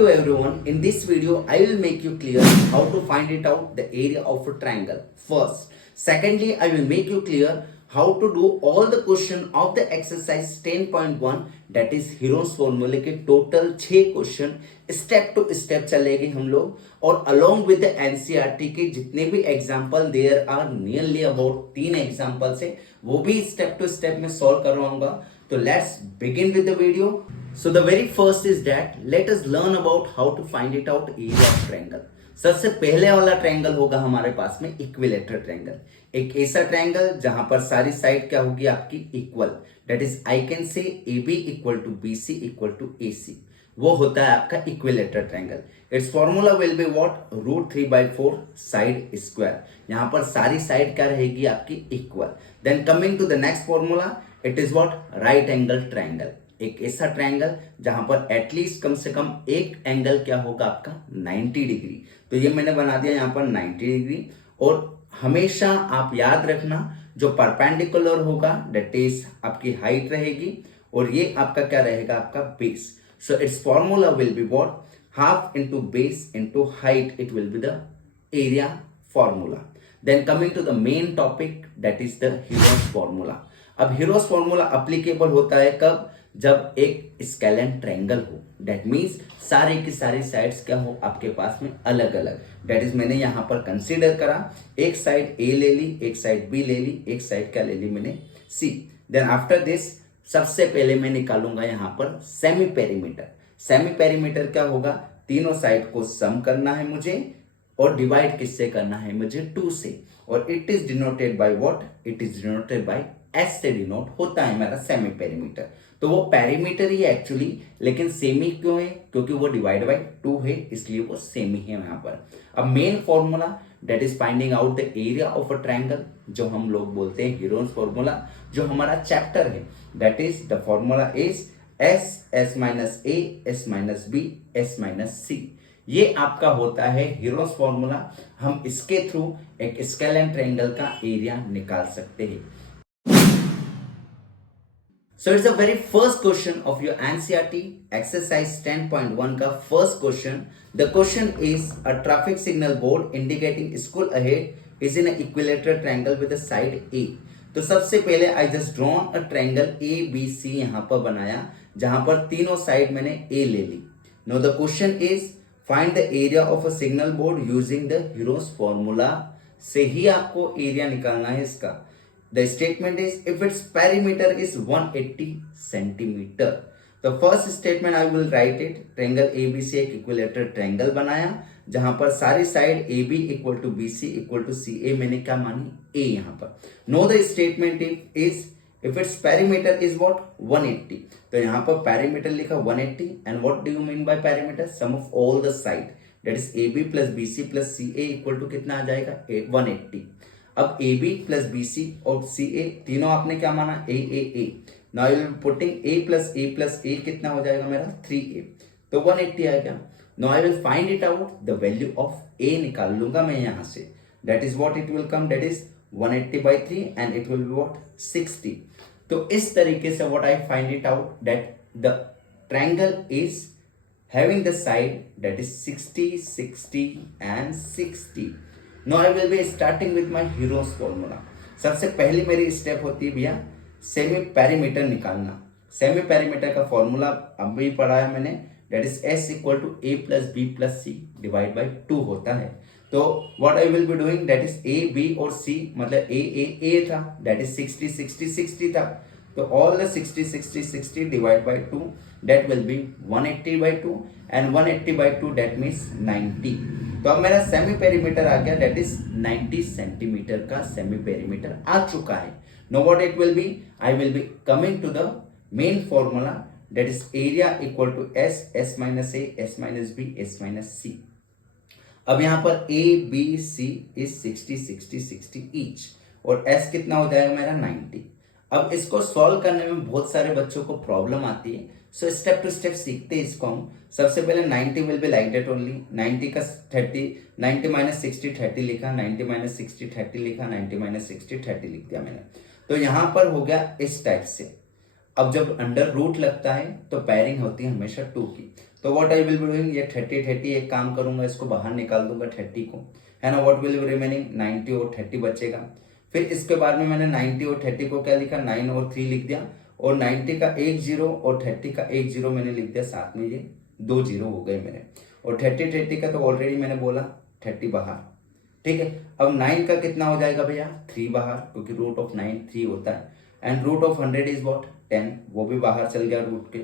to everyone. In this video, I will make you clear how to find it out the area of a triangle first. Secondly, I will make you clear how to do all the question of the exercise 10.1 that is Heron's फॉर्मूले के total 6 question step to step चलेंगे हम लोग और along with the NCERT के जितने भी example there are nearly about 3 example से वो भी स्टेप टू स्टेप में सॉल्व करवाऊंगा. तो let's begin with the video. So the very first is that let us learn about how to find it out area of triangle. सबसे पहले वाला triangle होगा हमारे पास में इक्विलेटरल ट्रायंगल. एक ऐसा ट्रायंगल जहां पर सारी साइड क्या होगी आपकी equal. That is I can say AB equal to BC equal to AC. वो होता है आपका equilateral triangle. It's formula will be what √3/4 side square. यहां पर सारी साइड क्या रहेगी आपकी equal. Then coming to the next formula, it is what right angle triangle. एक ऐसा ट्रायंगल जहां पर एटलीस्ट कम से कम एक एंगल क्या होगा आपका 90 डिग्री. तो ये मैंने बना दिया यहां पर 90 डिग्री. और हमेशा आप याद रखना जो परपेंडिकुलर होगा दैट इज आपकी हाइट रहेगी और ये आपका क्या रहेगा आपका base. So it's formula will be what half into base into height. It will be the area formula. Then coming to the main topic that is the Heron's formula. अब Heron's formula applicable होता है कब, जब एक scalene triangle हो. That means सारे की सारी साइड्स क्या हो आपके पास में अलग अलग. दैट इज मैंने यहां पर कंसीडर करा एक साइड A ले ली, एक साइड B ले ली, एक साइड क्या ले ली मैंने C. देन आफ्टर दिस सबसे पहले मैं निकालूंगा यहां पर सेमी पेरीमीटर. सेमी पेरीमीटर क्या होगा, तीनों साइड को सम करना है मुझे और डिवाइड किससे करना है मुझे 2 से. और it is denoted by what, it is denoted by S से डिनोट होता है मेरा सेमी पेरीमीटर. तो वो पेरीमीटर ही एक्चुअली, लेकिन सेमी क्यों है, क्योंकि वो डिवाइड बाय 2 है इसलिए वो सेमी है यहां पर. अब main formula that is finding out the area of a triangle जो हम लोग बोलते हैं हीरोज फॉर्मूला, जो हमारा चैप्टर है. That is the formula is S minus A S minus B S minus C. ये आपका होता है हीरोज फॉर्मूला. हम इसके थ्रू एक स्केलेन ट्रायंगल का एरिया निकाल सकते हैं. So it's the very first question of your NCERT exercise 10.1 का first question. The question is a traffic signal board indicating school ahead is in an equilateral triangle with the side A. तो सबसे पहले I just drawn a triangle ABC यहाँ पर बनाया जहां पर तीनों साइड मैंने A ले ली. Now the question is find the area of a signal board using the Hero's formula. से ही आपको एरिया निकालना है इसका. The statement is if its perimeter is 180 centimeter. The first statement I will write it. Triangle ABC एक equilateral triangle बनाया जहां पर सारी side AB equal to BC equal to CA मैंने क्या मानी A यहां पर. Know the statement is if its perimeter is what 180. तो यहां पर perimeter लिखा 180 and what do you mean by perimeter? Sum of all the side. That is AB plus BC plus CA equal to कितना आ जाएगा 180. अब AB plus BC और CA तीनों आपने क्या माना A. Now you will putting A plus A कितना हो जाएगा मेरा 3A. तो 180 आएगा. Now I will find it out the value of A निकाल लूंगा मैं यहां से. That is what it will come, that is 180/3 and it will be what 60. तो इस तरीके से what I find it out that the triangle is having the side that is 60 60 and 60. Now I will be starting with my heroes formula. सबसे पहली मेरी step होती है भैया सेमी पेरीमीटर निकालना. सेमी पेरीमीटर का फॉर्मूला अब भी पढ़ा है मैंने. That is S equal to A plus B plus C divide by 2 होता है. तो what I will be doing that is A B और C मतलब A था दैट इज 60 60 60 था. तो all the 60 60 60 divided by 2 that will be 180/2 and 180/2 that means 90. तो अब मेरा सेमी पेरीमीटर आ गया दैट इज 90 सेंटीमीटर का सेमी पेरीमीटर आ चुका है. No what it will be, I will be coming to the main formula that is area equal to S minus A S minus B S minus C. अब यहां पर A B C is 60 60 60 each और S कितना हो जाएगा मेरा 90. अब इसको सॉल्व करने में बहुत सारे बच्चों को प्रॉब्लम आती है. सो स्टेप टू स्टेप सीखते हैं इसको हम. सबसे पहले 90 will be like that only. 90 का 30 90 माइनस 60 30 लिखा, 90 माइनस 60 30 लिखा, 90 माइनस 60 30 लिख दिया मैंने. तो यहां पर हो गया इस टाइप से. अब जब अंडर रूट लगता है तो पेयरिंग होती है हमेशा 2 की. तो what I will be doing, ये 30 एक काम करूंगा, इसको बाहर निकाल दूंगा 30 को, है ना। व्हाट विल बी रिमेनिंग, 90 और 30 बचेगा। फिर इसके बाद में मैंने 90 और 30 को क्या लिखा, 9 और 3 लिख दिया, और 90 का एक जीरो और 30 का एक जीरो मैंने लिख दिया, साथ में ये 2 जीरो हो गए मेरे। और 30 का तो ऑलरेडी मैंने बोला 30 बाहर, ठीक है। अब 9 का कितना हो जाएगा भैया, 3 बाहर, क्योंकि रूट ऑफ 9 3 होता है, and root of 100 is what 10, वो भी बाहर चल गया रूट के।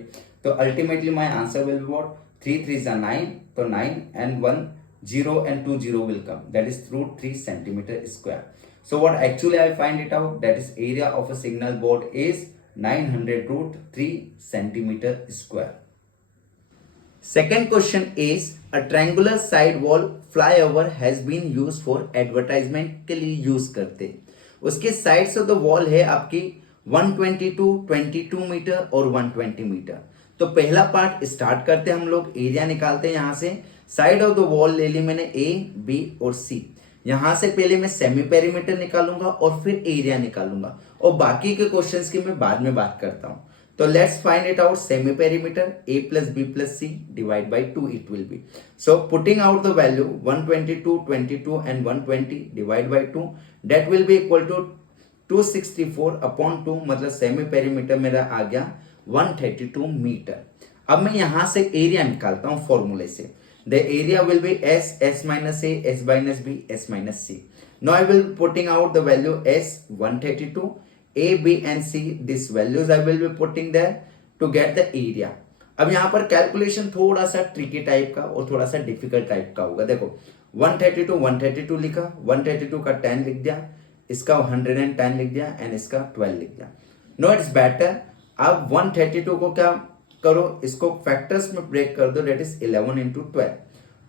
तो ultimately my answer will be what, 3 3 is 9, तो 9 and 1 0 and 2 0 will come, that is root 3 centimeter square. So what actually I find it out, that is area of a signal board is 900 root 3 centimeter square. Second question is a triangular side wall flyover has been used for advertisement के लिए use करते, उसके sides of the wall है आपकी 122 22 metre और 120 metre. तो पहला part start करते हैं हम लोग, एरिया निकालते हैं। यहां से साइड ऑफ द वॉल ले ली मैंने ए बी और सी। यहां से पहले मैं सेमी पेरीमीटर निकालूंगा और फिर एरिया निकालूंगा, और बाकी के क्वेश्चंस की मैं बाद में बात करता हूं। तो let's find it out, semi perimeter a plus b plus c divide by 2 it will be. So putting out the value 122 22 and 120 divide by 2, that will be equal to 264 upon 2, मतलब semi perimeter मेरा आ गया 132 metre. अब मैं यहां से area निकालता हूं फॉर्मूले से। The area will be s, S minus A, S minus B, S minus c. Now I will putting out the value s 132, a b and c, these values I will be putting there to get the area। अब यहां पर calculation थोड़ा सा tricky type का और थोड़ा सा difficult type का होगा। देखो 132 लिखा, 132 का 10 लिख दिया, इसका 110 लिख दिया, एंड इसका 12 लिख दिया। नो इट्स बेटर, अब 132 को क्या करो, इसको फैक्टर्स में ब्रेक कर दो, दैट इज 11 इंटू 12।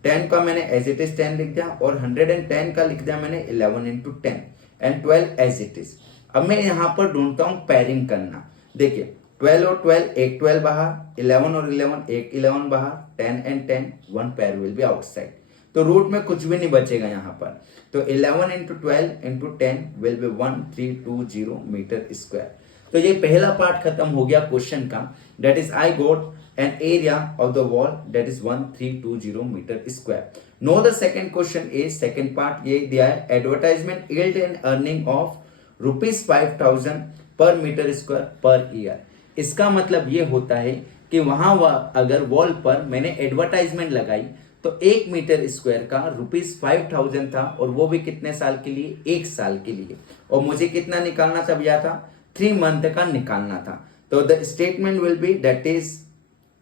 10 का मैंने एज इट इज 10 लिख दिया, और 110 का लिख दिया मैंने 11 into 10, and 12 as it is. अब मैं यहां पर ढूंढता हूं पैरिंग करना। देखिए 12 और 12, एक 12 बाहर, 11 और 11, एक 11 बाहर, 10 and 10, 1 pair will be outside. तो रूट में कुछ भी नहीं बचेगा यहां पर। तो 11 into 12 into 10 will be 1320 metre square. तो ये पहला पार्ट खत्म हो गया क्वेश्चन का, that is I got an area of the wall that is 1320 metre square. Now the second question is, second part ये दिया है, advertisement yield and earning of ₹5000 per metre square per year. इसका मतलब ये होता है कि वहां अगर वॉल पर मैंने एडवर्टाइजमेंट लगाई तो 1 मीटर स्क्वायर का ₹5000 था, और वो भी कितने साल के लिए, 1 साल के लिए। और मुझे कितना निकालना था भैया, था 3 मंथ का निकालना था। तो the statement will be, that is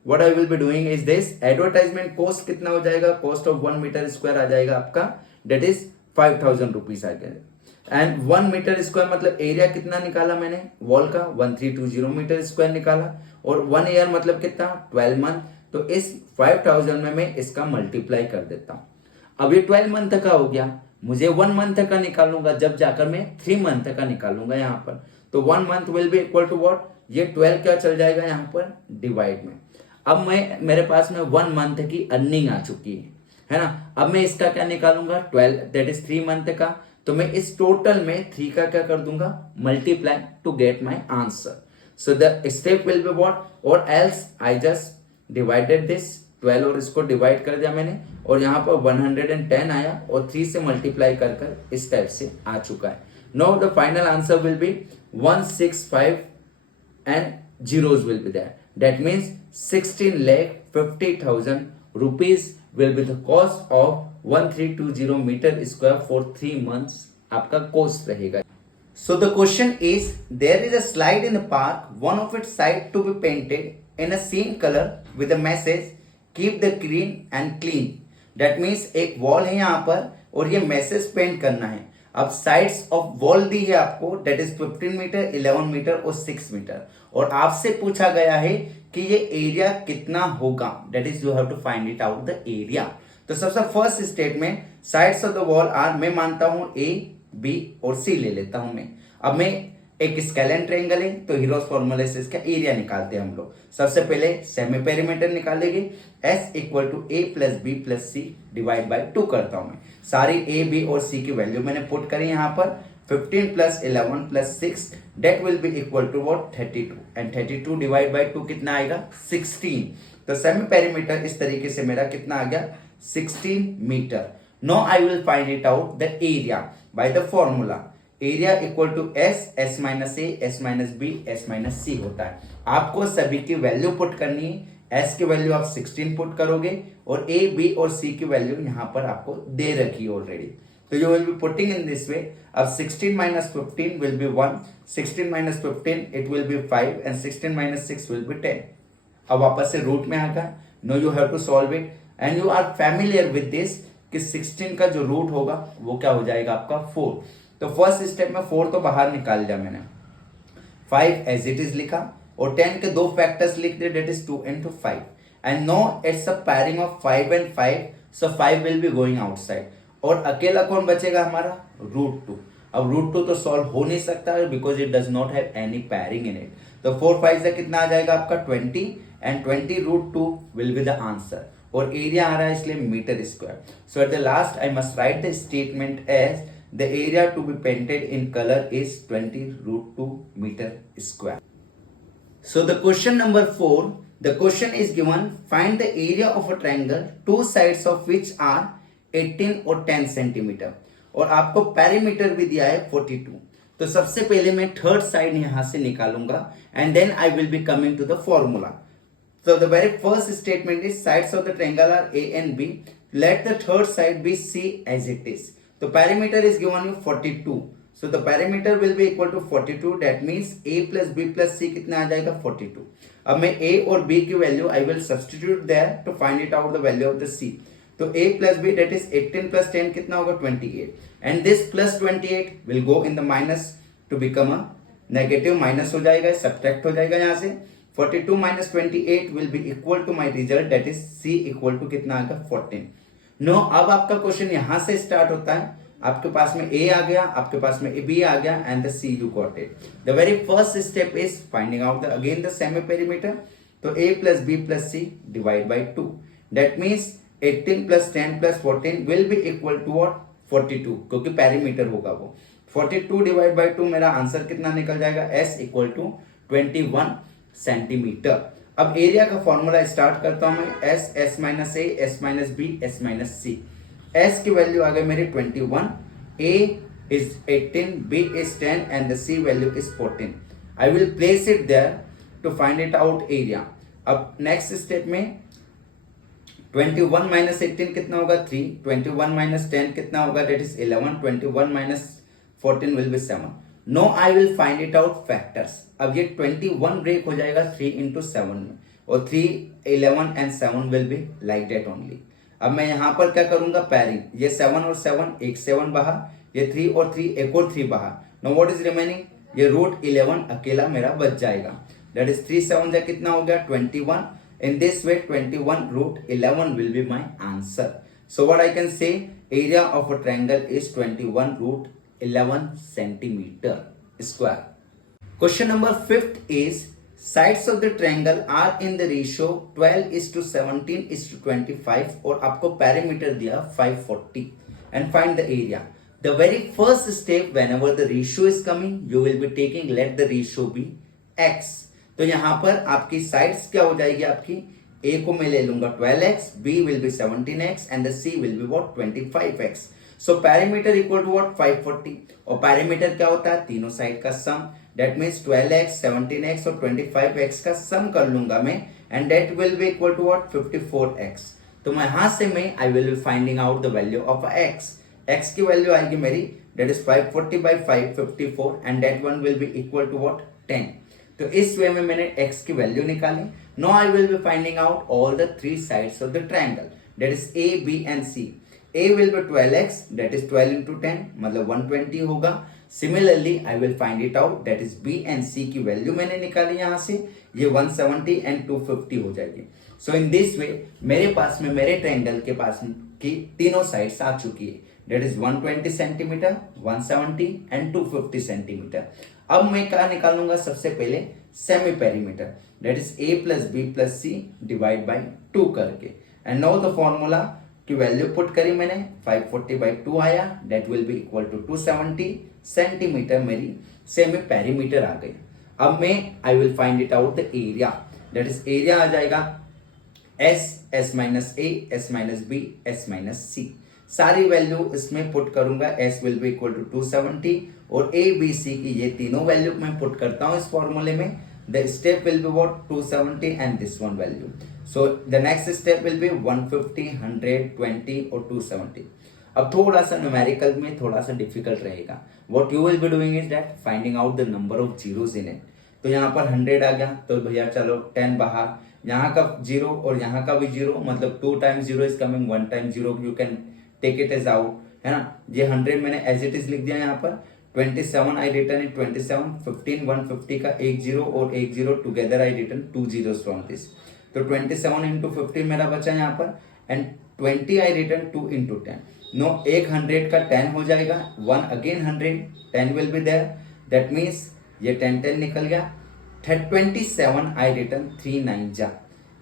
what I will be doing is this, advertisement cost कितना हो जाएगा, कॉस्ट ऑफ 1 मीटर स्क्वायर आ जाएगा आपका, दैट इज 5000 रुपीज आ जाएगा। एंड 1 मीटर स्क्वायर मतलब एरिया कितना निकाला मैंने वॉल का, 1320 मीटर स्क्वायर निकाला, और 1 ईयर मतलब कितना, 12 मंथ। तो इस 5000 में मैं इसका मल्टीप्लाई कर देता हूं। अब ये 12 मंथ का हो गया, मुझे 1 मंथ का निकालूंगा जब जाकर मैं 3 मंथ का निकालूंगा यहां पर। तो 1 month will be equal to what, ये 12 क्या चल जाएगा यहां पर डिवाइड में। अब मैं मेरे पास में 1 मंथ की अर्निंग आ चुकी है ना। अब मैं इसका क्या निकालूंगा, 12 दैट इज 3 मंथ का। तो मैं इस टोटल में 3 का क्या कर दूंगा, multiply to get my answer. So the step will be what, or else I just divided this 12 और इसको डिवाइड कर दिया मैंने, और यहाँ पर 110 आया और 3 से मल्टीप्लाई कर कर इस टाइप से आ चुका है। Know the final answer will B 165 and zeros will be there. That means 16,50,000 rupees will be the cost of 1320 meter square for 3 months. आपका cost रहेगा. So the question is, there is a slide in the park, one of its side to be painted in a same color with a message, keep the green and clean. That means एक wall है यहाँ पर और ये message paint करना है. अब sides of wall दी है आपको, डेट इज 15 मीटर, 11 मीटर और 6 मीटर, और आपसे पूछा गया है कि ये एरिया कितना होगा, that is you have to find it out the area. तो सबसे first statement, sides of the wall are, मैं मानता हूं ए बी और सी ले लेता हूं मैं। अब मैं एक स्केलेन ट्रायंगल है तो हीरोज फॉर्मूले से इसका एरिया निकालते हैं हम लोग। सबसे पहले सेमी पेरीमीटर निकालेंगे, s equal to a plus b plus c divide by 2 करता हूं मैं। सारी ए बी और सी की वैल्यू मैंने पुट करी यहां पर, 15 plus 11 plus 6 that will be equal to what 32, and 32 divide by 2 कितना आएगा 16। तो सेमी पेरीमीटर इस तरीके से मेरा कितना आ गया 16 metre. Now I will find it out the area by the formula. Area equal to S minus A, S minus B, S minus C होता है. आपको सभी की वैल्यू पुट करनी है. एस की वैल्यू आप 16 पुट करोगे और ए, बी और सी की वैल्यू यहां पर आपको दे रखी है ऑलरेडी. तो you will be putting in this way. अब 16 minus 15 will be 1, 16 minus 15 it will be 5 and 16 minus 6 will be 10. अब वापस से रूट में आ गया. Now you have to solve it and you are familiar with this कि 16 का जो रूट होगा वो क्या हो जाएगा आपका 4. तो फर्स्ट स्टेप में 4 तो बाहर निकाल दिया मैंने, 5 एज इट इज लिखा और 10 के दो फैक्टर्स लिख दिए, that is 2 into 5 and now it's a pairing of 5 and 5, so 5 will be going outside और अकेला कौन बचेगा हमारा रूट 2. अब रूट 2 तो सॉल्व हो नहीं सकता because it does not have any pairing in it. तो 4 5 से कितना आ जाएगा आपका 20 and 20 root 2 will be the answer और एरिया आ रहा है इसलिए metre square. So at the last I must write the statement as the area to be painted in colour is 20 root 2 metre square. So the question number 4, the question is given, find the area of a triangle, two sides of which are 18 और 10 centimetre और आपको perimeter भी दिया है 42. तो सबसे पहले मैं थर्ड साइड यहां से निकालूंगा and then I will be coming to the formula. So the very first statement is sides of the triangle are A and B. Let the third side be C as it is. So perimeter is given you 42. So the perimeter will be equal to 42. That means A plus B plus C कितना आ जाएगा 42. अब मैं A और B की value I will substitute there to find it out the value of the C. तो A plus B that is 18 plus 10 कितना होगा 28. And this plus 28 will go in the minus to become a negative. Minus हो जाएगा, subtract हो जाएगा यहाँ से. 42 minus 28 will be equal to my result that is C equal to कितना आएगा 14. नो अब आपका क्वेश्चन यहां से स्टार्ट होता है. आपके पास में A आ गया, आपके पास में B आ गया and the C you got it. The very first step is finding out the again the semi perimeter. तो A plus B plus C divide by 2. That means 18 plus 10 plus 14 will be equal to what 42 क्योंकि perimeter होगा वो. 42 divide by 2 मेरा answer कितना निकल जाएगा S equal to 21 centimetre. अब area का फॉर्मूला स्टार्ट करता हूं मैं. एस, एस माइनस ए, S minus B, S minus C. S की वैल्यू आ गई मेरी 21, A is 18, B is 10 and the C value is 14. I will place it there to find it out area. अब next step में 21 minus 18 कितना होगा 3, 21 minus 10 कितना होगा that is 11, 21 minus 14 will be 7. Now I will find it out factors. अब ये 21 break हो जाएगा 3 into 7 में और 3, 11 and 7 will be like that only. अब मैं यहां पर क्या करूंगा पैरिंग. ये 7 और 7 एक 7 बाहर, ये 3 और 3 एक और 3 बाहर. नो व्हाट इज रिमेनिंग, ये रूट 11 अकेला मेरा बच जाएगा. दैट इज 3 7 जा कितना हो गया 21. In this way 21 root 11 will be my answer. So what I can say area of a triangle is 21 root 11 centimeter square. Question number 5th is sides of the triangle are in the ratio 12:17:25 और आपको perimeter दिया 540 and find the area. The very first step whenever the ratio is coming you will be taking let the ratio be x. तो यहां पर आपकी sides क्या हो जाएगी आपकी A को मैं ले लूंगा 12x, B will be 17x and the C will be what 25x. So parameter equal to what 540 और पैरामीटर क्या होता है तीनों साइड का सम. दैट मींस 12x, 17x और 25x का सम कर लूंगा मैं and that will be equal to what 54x. तो मैं यहां से मैं I will be finding out the value of x. x की वैल्यू आएगी मेरी that is 540 by 5 54 and that one will be equal to what 10. तो इस वे में मैंने x की वैल्यू निकाली. Now I will be finding out all the three sides of the triangle that is a, b and c. A will be 12x that is 12 into 10 मतलब 120 होगा. Similarly I will find it out that is B and C की value मैंने निकाली यहाँ से ये 170 and 250 हो जाएगी. So in this way मेरे पास में मेरे ट्रायंगल के पास की तीनों साइड्स आ चुकी है. That is 120 centimetre, 170 and 250 centimetre. अब मैं क्या निकालूंगा सबसे पहले semi perimeter that is A plus B plus C divide by 2 करके and now the formula की वैल्यू पुट करी मैंने 540 by 2 आया that will be equal to 270 centimetre मेरी सेमी पेरीमीटर आ गई. अब मैं I will find it out the area that is area आ जाएगा एस माइनस ए, S minus B, S minus C. सारी वैल्यू इसमें पुट करूंगा। S will be equal to 270 और ए बी सी की ये तीनों वैल्यू मैं पुट करता हूं इस फॉर्मूले में। The step will be what 270 and this one value. So the next step will B 150, 120 और 270। अब थोड़ा सा न्यूमेरिकल में थोड़ा सा डिफिकल्ट रहेगा। What you will be doing is that finding out the number of zeros in it. तो यहाँ पर 100 आ गया तो भैया चलो 10 बाहर, यहाँ का जीरो और यहाँ का भी जीरो, मतलब 2 times zero is coming 1 time zero, you can take it as out, है ना। ये 100 मैंने एज इट इज लिख दिया यहाँ पर। 27 आई रिटर्न इन 27, 15 150 का एक जीरो और एक zero together I return 2 zeros from this. तो 27 इंटू 15 मेरा बचा यहाँ पर and 20 I return 2 into 10। No, एक 100 का 10 हो जाएगा, 1 again 100, 10 will be there, that means ये 10 10 निकल गया। 27 I return 3 9 जा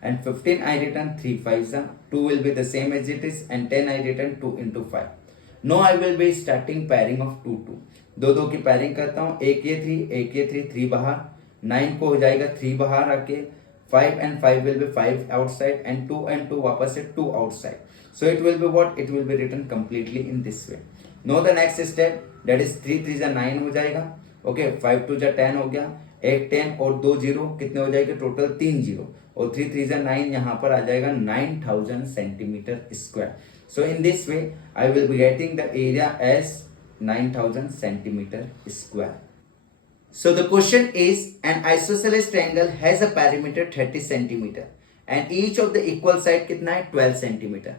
and 15 I return 3 5 जा, 2 will be the same as it is and 10 I return 2 into 5. Now I will be starting pairing of 2 2, दो दो की पैरिंग करता हूँ। एक ये 3, एक ये 3, 3 बाहर, 9 को हो जाएगा 3 बाहर आके, 5 and 5 will be 5 outside and 2 and 2 वापस से 2 outside. So it will be what? It will be written completely in this way. Now the next step, that is 3 3 जा 9 हो जाएगा, ओके 5 2 जा 10 हो गया, एक 10 और 2 जीरो कितने हो जाएंगे टोटल 3 जीरो, और 3 3 जा 9 यहाँ पर आ जाएगा 9000 centimetre square. So in this way I will be getting the area as 9000 centimetre square. So the question is, an isosceles triangle has a perimeter 30 centimeter and each of the equal side कितना है 12 centimeter.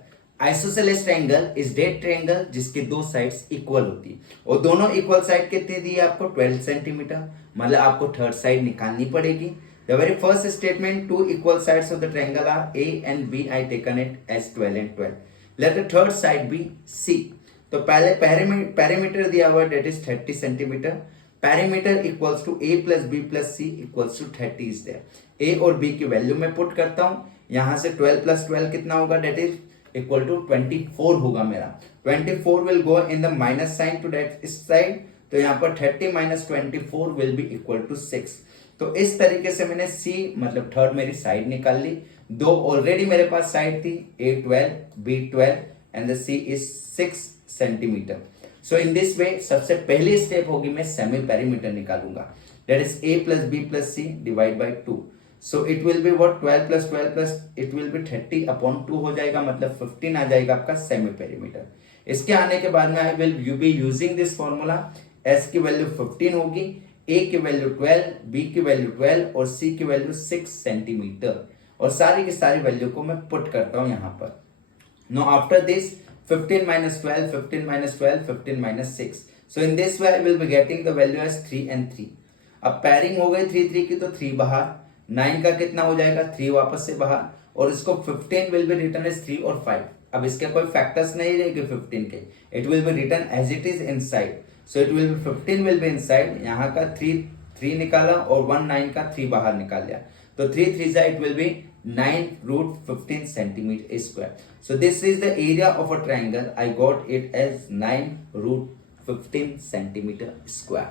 Isosceles triangle is that triangle जिसके दो sides equal होती है और दोनों equal side कितनी दी है आपको 12 centimeter, मतलब आपको थर्ड साइड निकालनी पड़ेगी। The very first statement, two equal sides of the triangle are A and B. I taken it as 12 and 12. Let the third side be C. तो पहले perimeter दिया हुआ that is 30 centimeter. Perimeter equals to A plus B plus C equals to 30 is there. A और B की value मैं put करता हूँ। यहाँ से 12 plus 12 कितना होगा, that is equal to 24 होगा मेरा। 24 will go in the minus sign to that side, तो यहाँ पर 30 minus 24 will be equal to 6। तो इस तरीके से मैंने C मतलब थर्ड मेरी साइड निकाल ली। दो ऑलरेडी मेरे पास साइड थी, A12, B12 and the C is 6 centimetre. So in this वे सबसे पहली स्टेप होगी मैं सेमी पेरीमीटर निकालूंगा, that is A plus B plus C divide by 2। So it will be what 12 plus 12 plus it will B 30 upon 2 हो जाएगा, मतलब 15 आ जाएगा आपका सेमी पेरीमीटर। इसके आने के बाद में I will you be using this formula. S की वैल्यू 15 होगी, A की वैल्यू 12, B की वैल्यू 12 और C की वैल्यू 6 सेंटीमीटर, और सारी की सारी वैल्यू को मैं पुट करता हूं यहां पर। Know after this 15 minus 12, 15 minus 12, 15 minus 6. So in this way I will be getting the value as 3 and 3. अब पैरिंग हो गई 3 3 की, तो 3 बाहर, 9 का कितना हो जाएगा 3 वापस से बाहर, और इसको 15 will be written as 3 और 5। अब इसके कोई फैक्टर्स नहीं रहेंगे 15 के, it will be written as it is inside. So it will be 15 will be inside, यहाँ का 3 निकाला और 1 9 का 3 बाहर निकाल लिया, तो 3 3 जा it will be 9 root 15 centimeter square. So this is the area of a triangle. I got it as 9 root 15 centimeter square.